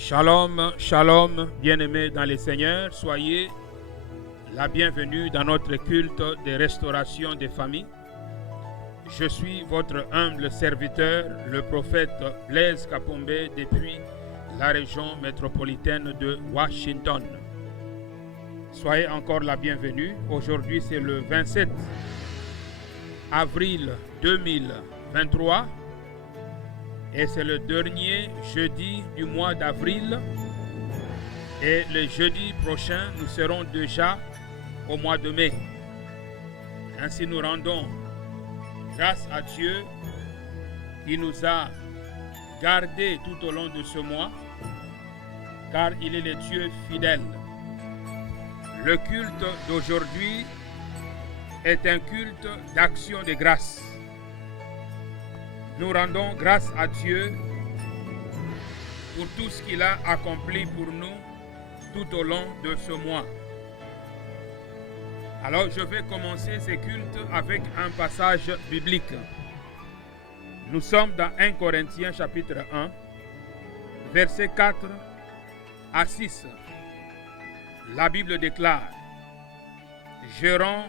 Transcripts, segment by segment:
Shalom, shalom, bien-aimés dans les Seigneurs, soyez la bienvenue dans notre culte de restauration des familles. Je suis votre humble serviteur, le prophète Blaise Kapombe, depuis la région métropolitaine de Washington. Soyez encore la bienvenue. Aujourd'hui, c'est le 27 avril 2023. Et c'est le dernier jeudi du mois d'avril. Et le jeudi prochain, nous serons déjà au mois de mai. Ainsi, nous rendons grâce à Dieu qui nous a gardés tout au long de ce mois, car il est le Dieu fidèle. Le culte d'aujourd'hui est un culte d'action de grâce. Nous rendons grâce à Dieu pour tout ce qu'il a accompli pour nous tout au long de ce mois. Alors je vais commencer ce culte avec un passage biblique. Nous sommes dans 1 Corinthiens chapitre 1, versets 4 à 6. La Bible déclare: « Je rends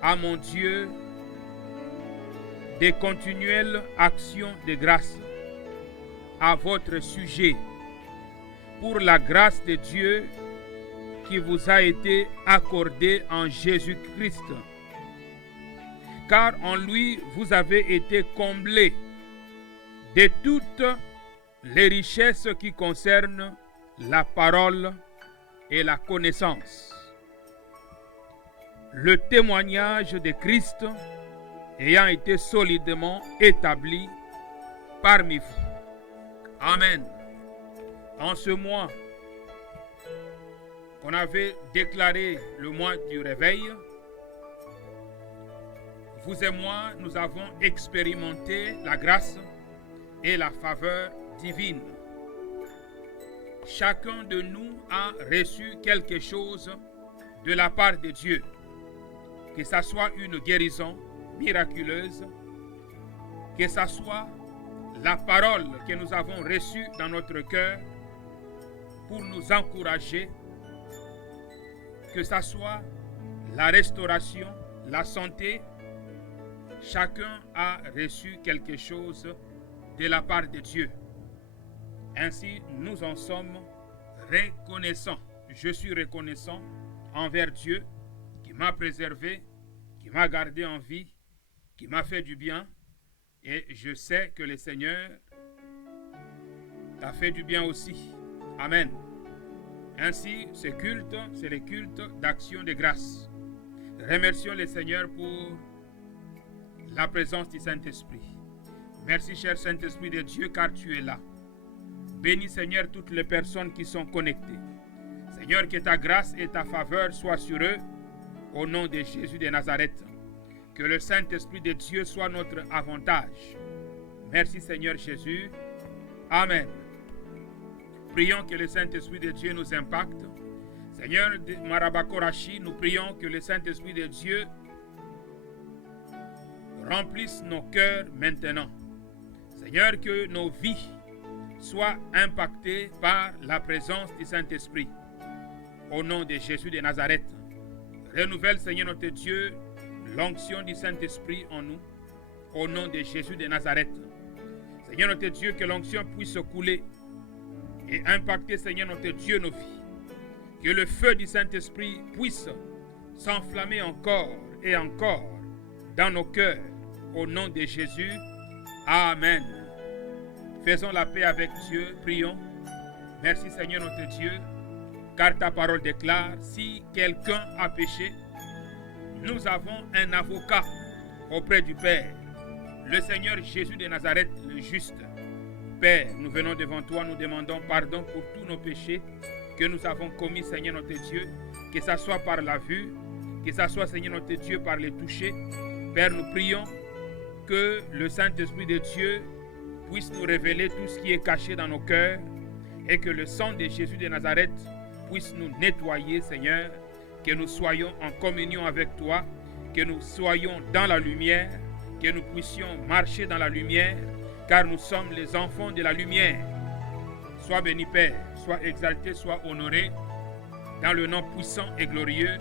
à mon Dieu des continuelles actions de grâce à votre sujet pour la grâce de Dieu qui vous a été accordée en Jésus-Christ. Car en lui, vous avez été comblés de toutes les richesses qui concernent la parole et la connaissance. Le témoignage de Christ ayant été solidement établi parmi vous. » Amen. En ce mois, on avait déclaré le mois du réveil. Vous et moi, nous avons expérimenté la grâce et la faveur divine. Chacun de nous a reçu quelque chose de la part de Dieu, que ce soit une guérison miraculeuse, que ce soit la parole que nous avons reçue dans notre cœur pour nous encourager, que ce soit la restauration, la santé. Chacun a reçu quelque chose de la part de Dieu. Ainsi, nous en sommes reconnaissants. Je suis reconnaissant envers Dieu qui m'a préservé, qui m'a gardé en vie, qui m'a fait du bien, et je sais que le Seigneur t'a fait du bien aussi. Amen. Ainsi, ce culte, c'est le culte d'action de grâce. Remercions le Seigneur pour la présence du Saint-Esprit. Merci, cher Saint-Esprit de Dieu, car tu es là. Bénis, Seigneur, toutes les personnes qui sont connectées. Seigneur, que ta grâce et ta faveur soient sur eux, au nom de Jésus de Nazareth. Que le Saint-Esprit de Dieu soit notre avantage. Merci Seigneur Jésus. Amen. Prions que le Saint-Esprit de Dieu nous impacte. Seigneur Marabakorashi, nous prions que le Saint-Esprit de Dieu remplisse nos cœurs maintenant. Seigneur, que nos vies soient impactées par la présence du Saint-Esprit. Au nom de Jésus de Nazareth. Renouvelle, Seigneur notre Dieu, l'onction du Saint-Esprit en nous, au nom de Jésus de Nazareth. Seigneur notre Dieu, que l'onction puisse couler et impacter, Seigneur notre Dieu, nos vies. Que le feu du Saint-Esprit puisse s'enflammer encore et encore dans nos cœurs, au nom de Jésus. Amen. Faisons la paix avec Dieu, prions. Merci Seigneur notre Dieu, car ta parole déclare, si quelqu'un a péché, nous avons un avocat auprès du Père, le Seigneur Jésus de Nazareth, le juste. Père, nous venons devant toi, nous demandons pardon pour tous nos péchés que nous avons commis, Seigneur notre Dieu, que ce soit par la vue, que ce soit, Seigneur notre Dieu, par les toucher. Père, nous prions que le Saint-Esprit de Dieu puisse nous révéler tout ce qui est caché dans nos cœurs et que le sang de Jésus de Nazareth puisse nous nettoyer, Seigneur, que nous soyons en communion avec toi, que nous soyons dans la lumière, que nous puissions marcher dans la lumière, car nous sommes les enfants de la lumière. Sois béni, Père, sois exalté, sois honoré dans le nom puissant et glorieux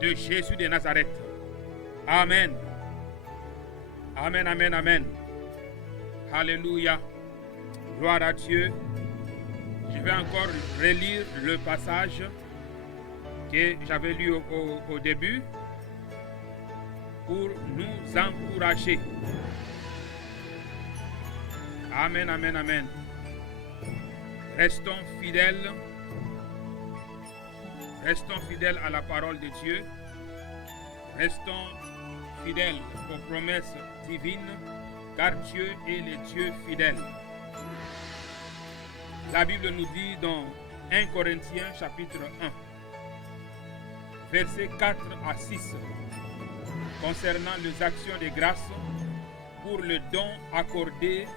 de Jésus de Nazareth. Amen. Amen, amen, amen. Alléluia. Gloire à Dieu. Je vais encore relire le passage que j'avais lu au début pour nous encourager. Amen, amen, amen. Restons fidèles à la parole de Dieu. Restons fidèles aux promesses divines, car Dieu est le Dieu fidèle. La Bible nous dit dans 1 Corinthiens chapitre 1, versets 4 à 6, concernant les actions de grâce pour le don accordé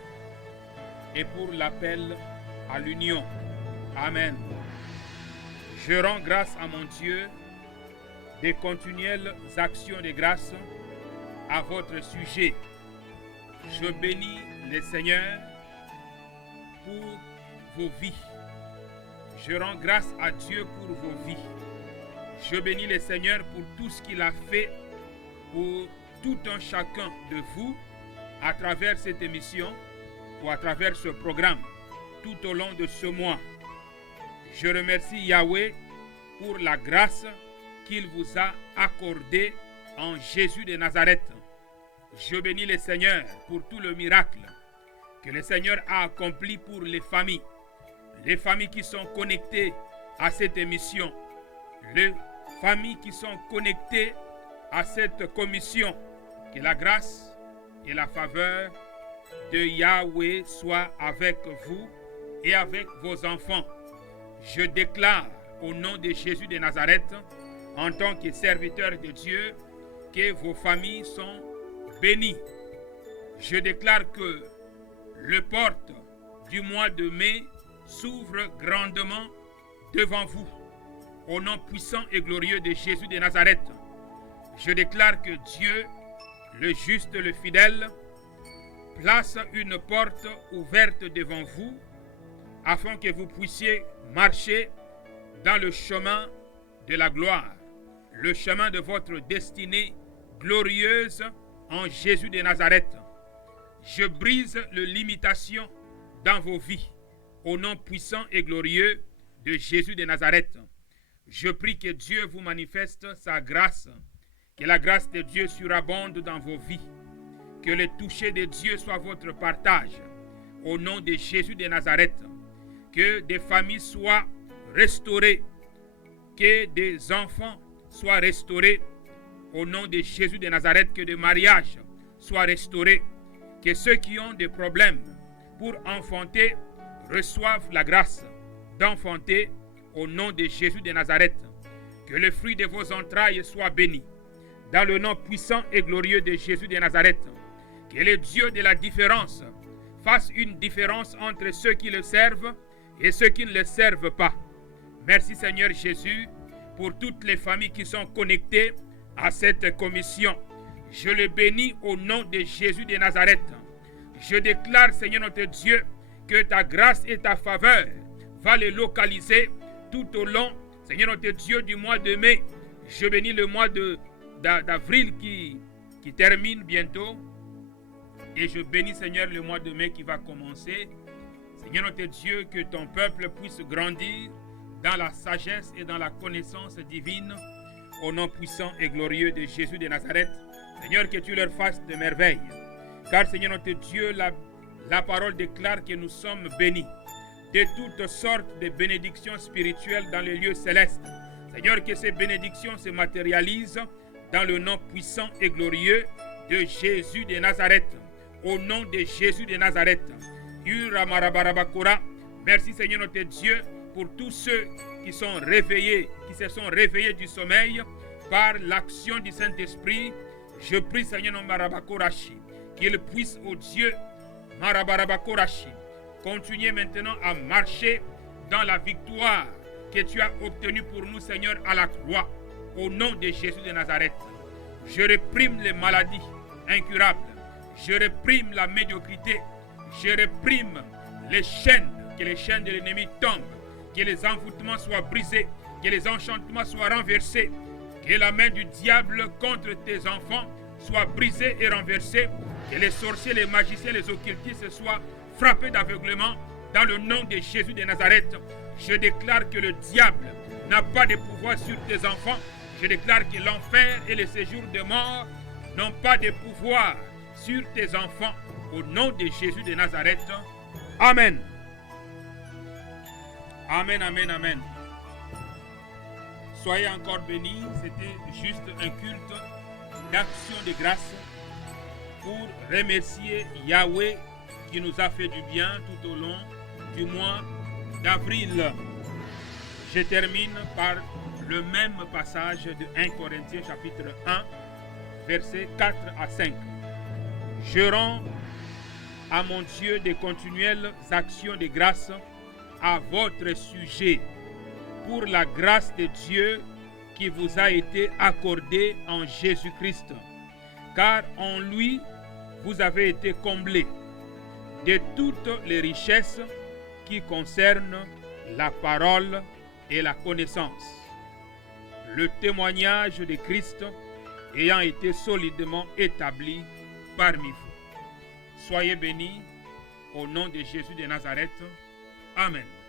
et pour l'appel à l'union. Amen. Je rends grâce à mon Dieu des continuelles actions de grâce à votre sujet. Je bénis le Seigneur pour vos vies. Je rends grâce à Dieu pour vos vies. Je bénis le Seigneur pour tout ce qu'il a fait pour tout un chacun de vous à travers cette émission ou à travers ce programme tout au long de ce mois. Je remercie Yahweh pour la grâce qu'il vous a accordée en Jésus de Nazareth. Je bénis le Seigneur pour tout le miracle que le Seigneur a accompli pour les familles qui sont connectées à cette émission, les familles qui sont connectées à cette commission. Que la grâce et la faveur de Yahweh soient avec vous et avec vos enfants. Je déclare au nom de Jésus de Nazareth, en tant que serviteur de Dieu, que vos familles sont bénies. Je déclare que les portes du mois de mai s'ouvrent grandement devant vous. Au nom puissant et glorieux de Jésus de Nazareth, je déclare que Dieu, le juste, le fidèle, place une porte ouverte devant vous afin que vous puissiez marcher dans le chemin de la gloire, le chemin de votre destinée glorieuse en Jésus de Nazareth. Je brise les limitations dans vos vies au nom puissant et glorieux de Jésus de Nazareth. Je prie que Dieu vous manifeste sa grâce, que la grâce de Dieu surabonde dans vos vies, que le toucher de Dieu soit votre partage au nom de Jésus de Nazareth, que des familles soient restaurées, que des enfants soient restaurés au nom de Jésus de Nazareth, que des mariages soient restaurés, que ceux qui ont des problèmes pour enfanter reçoivent la grâce d'enfanter au nom de Jésus de Nazareth, que le fruit de vos entrailles soit béni dans le nom puissant et glorieux de Jésus de Nazareth, que le Dieu de la différence fasse une différence entre ceux qui le servent et ceux qui ne le servent pas. Merci Seigneur Jésus pour toutes les familles qui sont connectées à cette commission. Je les bénis au nom de Jésus de Nazareth. Je déclare Seigneur notre Dieu que ta grâce et ta faveur va les localiser tout au long, Seigneur notre Dieu, du mois de mai. Je bénis le mois d'avril qui termine bientôt. Et je bénis Seigneur le mois de mai qui va commencer. Seigneur notre Dieu, que ton peuple puisse grandir dans la sagesse et dans la connaissance divine au nom puissant et glorieux de Jésus de Nazareth. Seigneur, que tu leur fasses de merveilles. Car Seigneur notre Dieu, la parole déclare que nous sommes bénis de toutes sortes de bénédictions spirituelles dans les lieux célestes. Seigneur, que ces bénédictions se matérialisent dans le nom puissant et glorieux de Jésus de Nazareth. Au nom de Jésus de Nazareth. Merci Seigneur notre Dieu pour tous ceux qui sont réveillés, qui se sont réveillés du sommeil par l'action du Saint-Esprit. Je prie Seigneur Marabakorashi qu'il puisse, au Dieu Marabarabakorashi, continuer maintenant à marcher dans la victoire que tu as obtenue pour nous Seigneur à la croix. Au nom de Jésus de Nazareth, je réprime les maladies incurables. Je réprime la médiocrité. Je réprime les chaînes que les chaînes de l'ennemi tombent, que les envoûtements soient brisés, que les enchantements soient renversés, que la main du diable contre tes enfants soit brisée et renversée, que les sorciers, les magiciens, les occultistes soient frappés d'aveuglement dans le nom de Jésus de Nazareth. Je déclare que le diable n'a pas de pouvoir sur tes enfants. Je déclare que l'enfer et les séjours de mort n'ont pas de pouvoir sur tes enfants. Au nom de Jésus de Nazareth. Amen. Amen, amen, amen. Soyez encore bénis. C'était juste un culte d'action de grâce pour remercier Yahweh qui nous a fait du bien tout au long du mois d'avril. Je termine par le même passage de 1 Corinthiens chapitre 1, versets 4 à 5. Je rends à mon Dieu de continuelles actions de grâce à votre sujet pour la grâce de Dieu qui vous a été accordée en Jésus-Christ, car en lui vous avez été comblés de toutes les richesses qui concernent la parole et la connaissance, le témoignage de Christ ayant été solidement établi parmi vous. Soyez bénis au nom de Jésus de Nazareth. Amen.